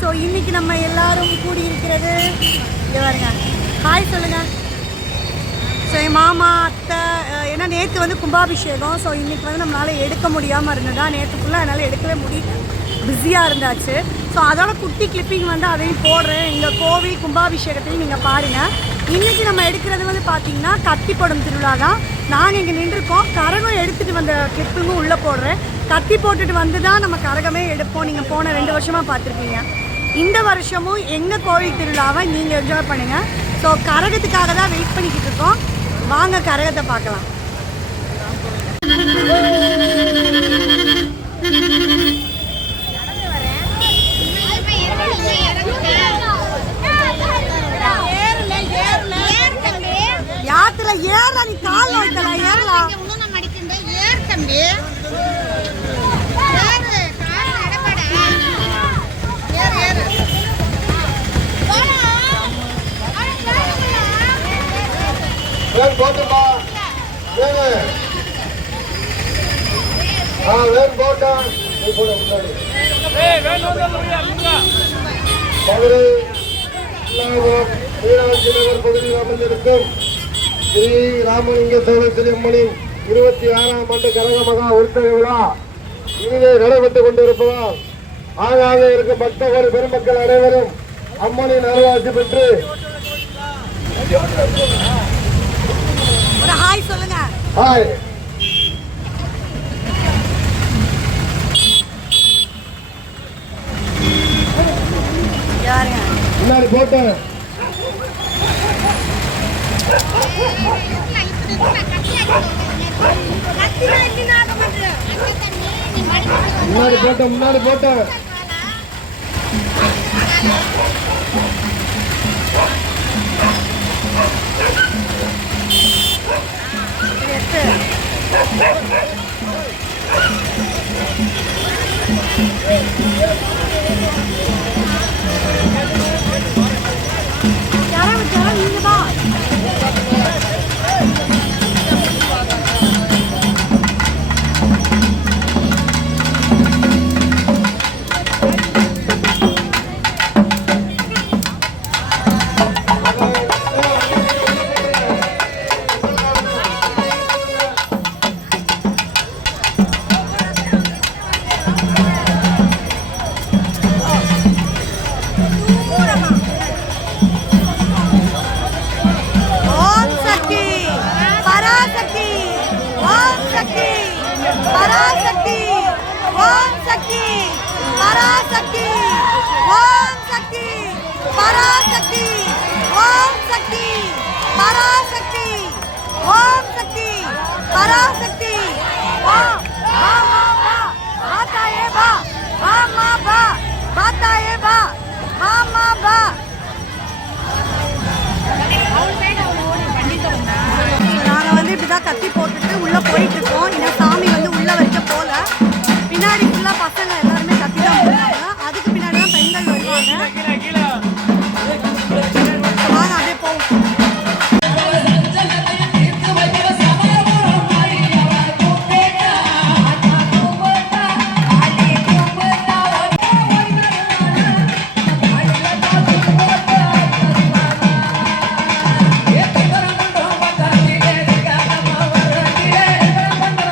So இன்னைக்கு நம்ம எல்லாரும் கூடி இருக்கிறது இங்கே பாருங்க. ஹாய் சொல்லுங்க. ஸோ என் மாமா அத்தை ஏன்னா நேற்று வந்து கும்பாபிஷேகம். ஸோ இன்றைக்கி வந்து நம்மளால் எடுக்க முடியாமல் இருந்ததா. நேற்று ஃபுல்லாக என்னால் எடுக்கவே முடியல, பிஸியாக இருந்தாச்சு. ஸோ அதோட குட்டி கிளிப்பிங் வந்து அதையும் போடுறேன். இந்த கோவில் கும்பாபிஷேகத்தையும் நீங்கள் பாருங்கள். இன்றைக்கி நம்ம எடுக்கிறது வந்து பார்த்திங்கன்னா கத்திப்படும் திருவிழா தான். நாங்கள் இங்கே நின்றுருக்கோம். கரகம் எடுத்துகிட்டு வந்த கிளிப்பிங்கும் உள்ளே போடுறேன். கத்தி போட்டுட்டு வந்து தான் நம்ம கரகமே எடுப்போம். நீங்கள் போன 2 வருஷமாக பார்த்துருப்பீங்க. இந்த வருஷமும் எங்கள் கோவில் திருவிழாவை நீங்கள் என்ஜாய் பண்ணுங்கள். ஸோ கரகத்துக்காக தான் வெயிட் பண்ணிக்கிட்டு இருக்கோம். வாங்க கரகத்தை பார்க்கலாம். யாத்திர ஏற நீ கால் வைத்தல ஏறலாம். ஏர் தம்பி வேன் போட்டுமா வேணு வேன் போட்டா நீ போட முன்னாடி மதுரை மீனாட்சி நகர் பகுதியில் அமைந்திருக்கும் ஸ்ரீ ராமலிங்க சோழேஸ்வரி அம்மனின் 26ஆம் ஆண்டு கரக மகா உற்சவ விழா இனிதே நடைபெற்றுக் கொண்டிருப்பதால் ஆங்காக இருக்கும் பக்தர்கள் பெருமக்கள் அனைவரும் அம்மனின் அருளாசி பெற்று ஒரு ஹாய் சொல்லுங்க. ஹாய். யாருங்க முன்னாடி போட்டேன். முன்னாடி போட்டேன் முன்னாடி போட்டேன். பராசக்தி ஓம் சக்தி பராசக்தி ஓம் சக்தி பராசக்தி ஓம் சக்தி பராசக்தி ஓம் சக்தி பராசக்தி ஓம் வா வா வா பாத்தாயே வா வா மா வா பாத்தாயே வா வா மா வா. நாங்கள் வந்து இப்படிதான் கத்தி போட்டுட்டு உள்ளே போயிட்டு இருக்கோம். இன்னும் சாமி வந்து உள்ள வரைக்கும் போல. பின்னாடி ஃபுல்லாக பசங்க எல்லாருமே கத்தி தான் போடுறாங்க. அதுக்கு பின்னாடி தான் பெண்கள் வருவாங்க. வாங்க அப்படியே போவோம். Thank you.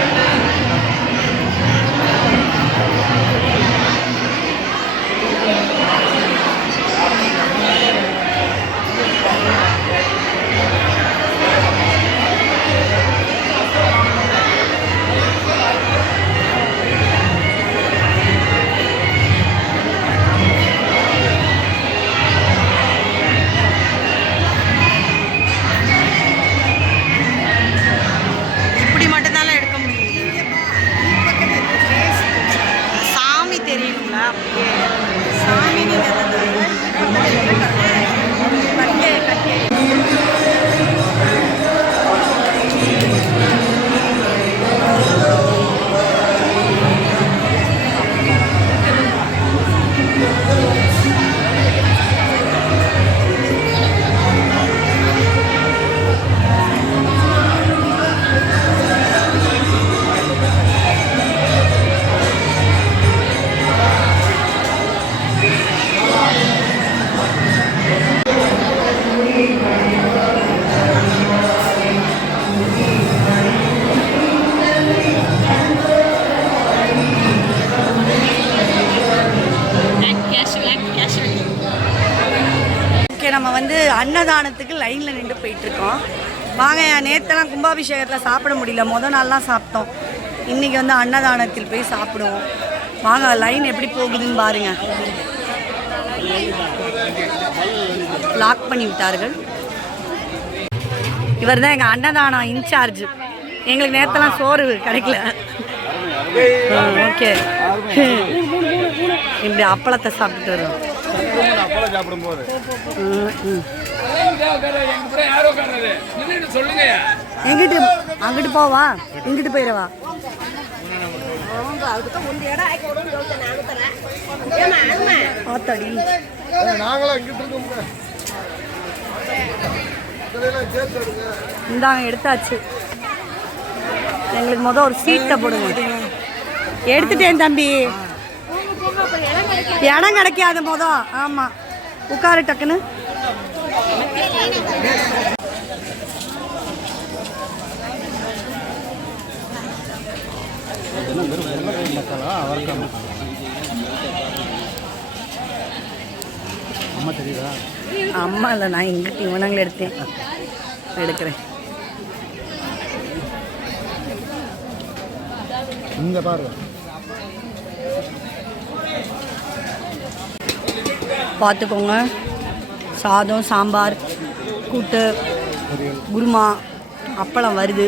வந்து அன்னதானத்துக்கு லைனில் நின்று போயிட்டுருக்கோம். வாங்க, நேற்றெல்லாம் கும்பாபிஷேகத்தில் சாப்பிட முடியல, மொதல் நாள்லாம் சாப்பிட்டோம். இன்றைக்கி வந்து அன்னதானத்தில் போய் சாப்பிடுவோம். வாங்க, லைன் எப்படி போகுதுன்னு பாருங்கள். லாக் பண்ணி விட்டார்கள். இவர் தான் எங்கள் அன்னதானம் இன்சார்ஜ். எங்களுக்கு நேரத்தெல்லாம் சோறு கிடைக்கல. ஓகே, இப்படி அப்பளத்தை சாப்பிட்டுட்டு வருவோம். எங்கிட்டு அங்கிட்டு போவா, இங்கிட்டு போயிடவா? இந்தாங்க, எடுத்தாச்சு. எங்களுக்கு ஒரு சீட்டை போடுங்க. எடுத்துட்டேன் தம்பி, இடம் கிடைக்காது ஆமாம், உட்காரு டக்குன்னு. அம்மா இல்லை, நான் இங்கிட்டு இவனங்களை எடுக்கிறேன். இங்க பாரு, பார்த்துக்கோங்க. சாதம், சாம்பார், கூட்டு, குருமா, அப்பளம் வருது.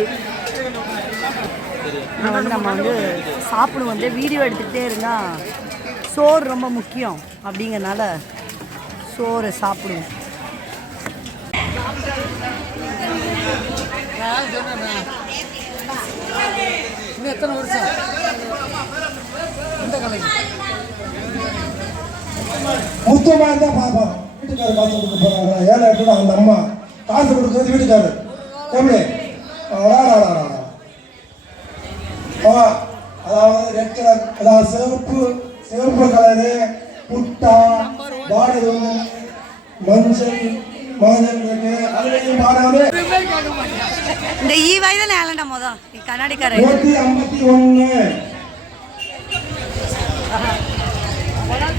நம்ம வந்து சாப்பிடுவோம். வீடியோ எடுத்துக்கிட்டே இருந்தால் சோறு ரொம்ப முக்கியம் அப்படிங்கிறனால சோறு சாப்பிடுவோம். எத்தனை வருஷம் இந்த கலைக்கு முக்கியமா இருந்தா பாப்போம். வீட்டுக்காரர் காசு கொடுக்க போறாங்க, ஏழை கூட அந்த அம்மா காசு கொடுக்குறது வீட்டுக்காரர் எப்படி? அதாவது ரெட் கலர், அதாவது சிவப்பு கலரு புட்டா, பாடல் வந்து மஞ்சள் இருக்கு. அதுலேயும் பாடாது. இந்த ஈவாய் தான் ஏழண்டா மொதல் கர்நாடகார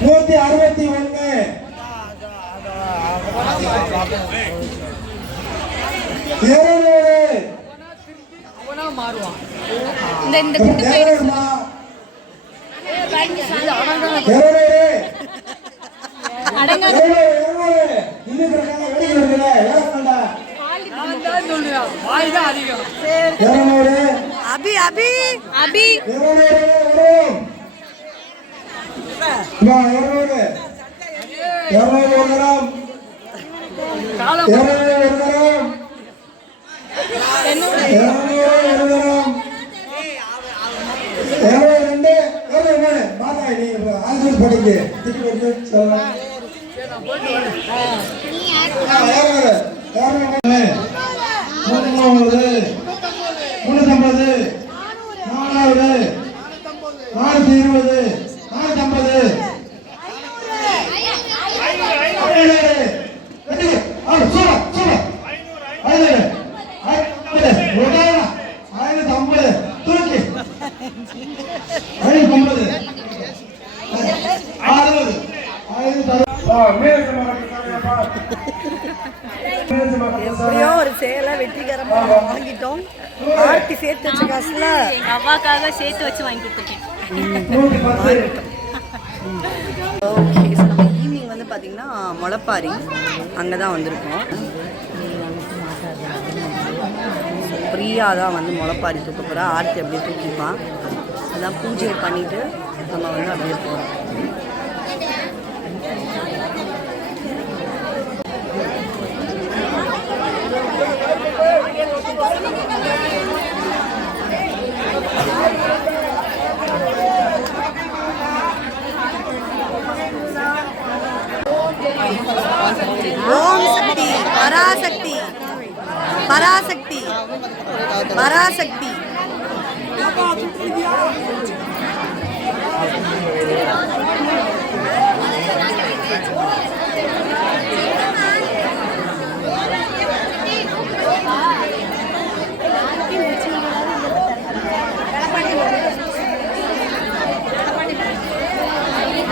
151 மாறுவான். அபி அபி அபி எப்படியோ ஒரு சேலை வெற்றிகரமாக வாங்கிட்டோம். ஆர்த்தி சேர்த்து வச்ச காசுல எங்க அம்மாக்காக சேர்த்து வச்சு வாங்கி கொடுத்துருக்கேன். ஓகே, நம்ம ஈவினிங் வந்து பார்த்தீங்கன்னா முளைப்பாரி அங்கே தான் வந்திருக்கோம். பிரியா தான் வந்து முளைப்பாரி தூக்க போகிறா. ஆர்த்தி அப்படியே தூக்கிப்பான். அதான் பூஜையை பண்ணிவிட்டு நம்ம வந்து அப்படியே போகிறோம். ஓம் சக்தி பராசக்தி பராசக்தி பராசக்தி.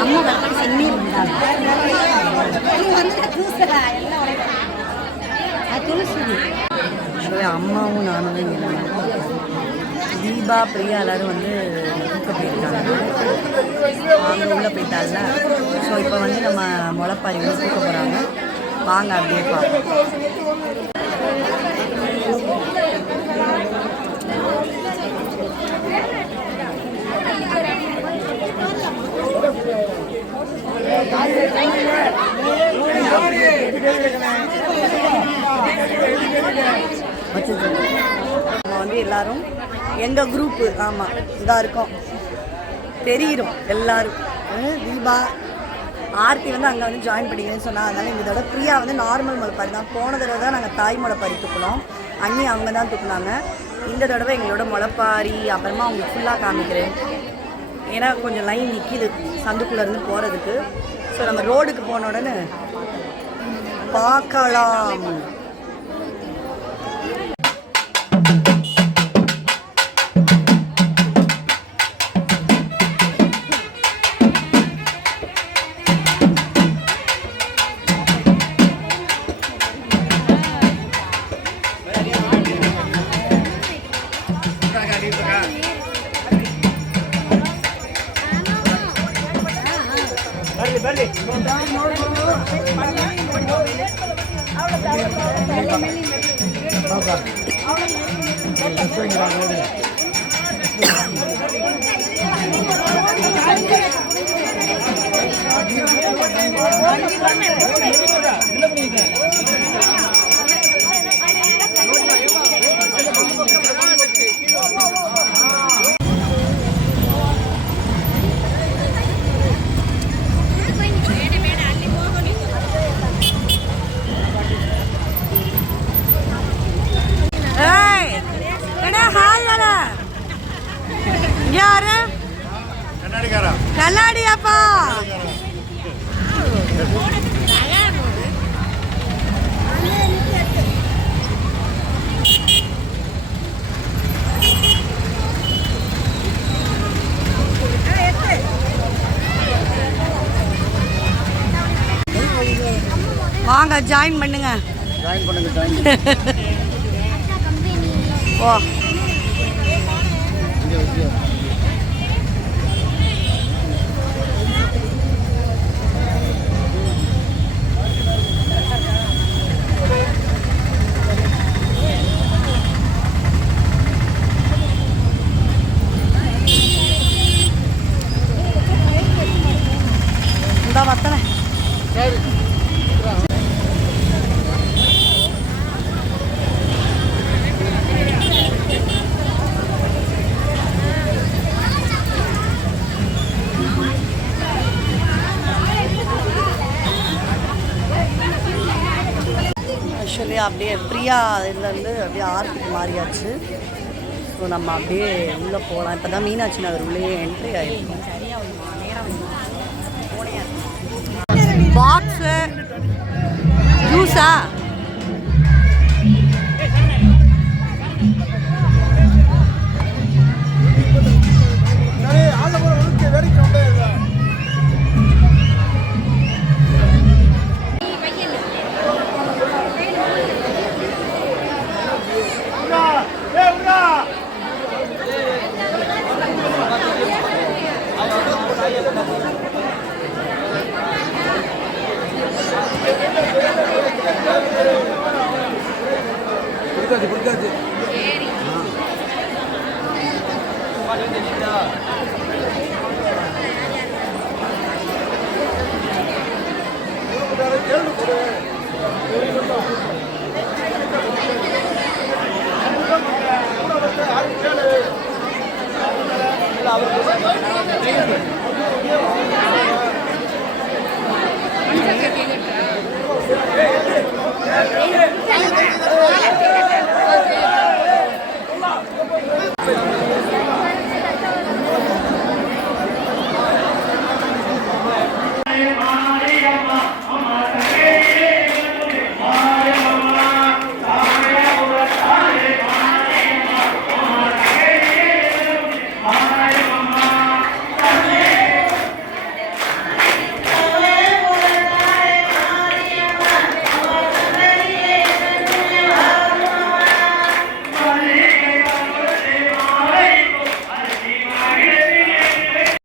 அம்மா சென்னி ஆக்சுவலி அம்மாவும் நானும் தான் இங்கே தீபா பிரியா எல்லோரும் வந்து தூக்க போயிருக்காங்க, அவங்க உள்ளே போயிட்டால. ஸோ இப்போ வந்து நம்ம முளைப்பாரி வந்து தூக்க போகிறாங்க. வாங்க அப்படியே பார்ப்போம். நம்ம வந்து எல்லாரும் எங்கள் குரூப்பு, ஆமாம் இதாக இருக்கோம், தெரியிறோம் எல்லாரும். தீபா ஆர்த்தி வந்து அங்கே வந்து ஜாயின் பண்ணிக்கிறேன்னு சொன்னால், அதனால் இந்த தடவை பிரியா வந்து நார்மல் முளைப்பாரி தான். போன தடவை தான் நாங்கள் தாய் முளைப்பாரி தூக்கணும், அண்ணி அவங்க தான் தூக்குனாங்க. இந்த தடவை எங்களோட முளைப்பாரி அப்புறமா அவங்களுக்கு ஃபுல்லாக காமிக்கிறேன். ஏன்னா கொஞ்சம் லைன் நிற்கிது சந்துக்குள்ளேருந்து போகிறதுக்கு. ஸோ நம்ம ரோடுக்கு போன உடனே பார்க்கலாம். யாரு கண்ணாடியாப்பா? வாங்க ஜாயின் பண்ணுங்க. ஓ இந்த வத்தனை ஆக்சுவலி அப்படியே பிரியா இதுலேருந்து அப்படியே ஆர்த்திக்கு மாறியாச்சு. ஸோ நம்ம அப்படியே உள்ளே போகலாம். இப்போ தான் மீனாட்சி நகர் உள்ளே என்ட்ரி ஆகிருக்கோம். பாக்ஸு ஜூஸா?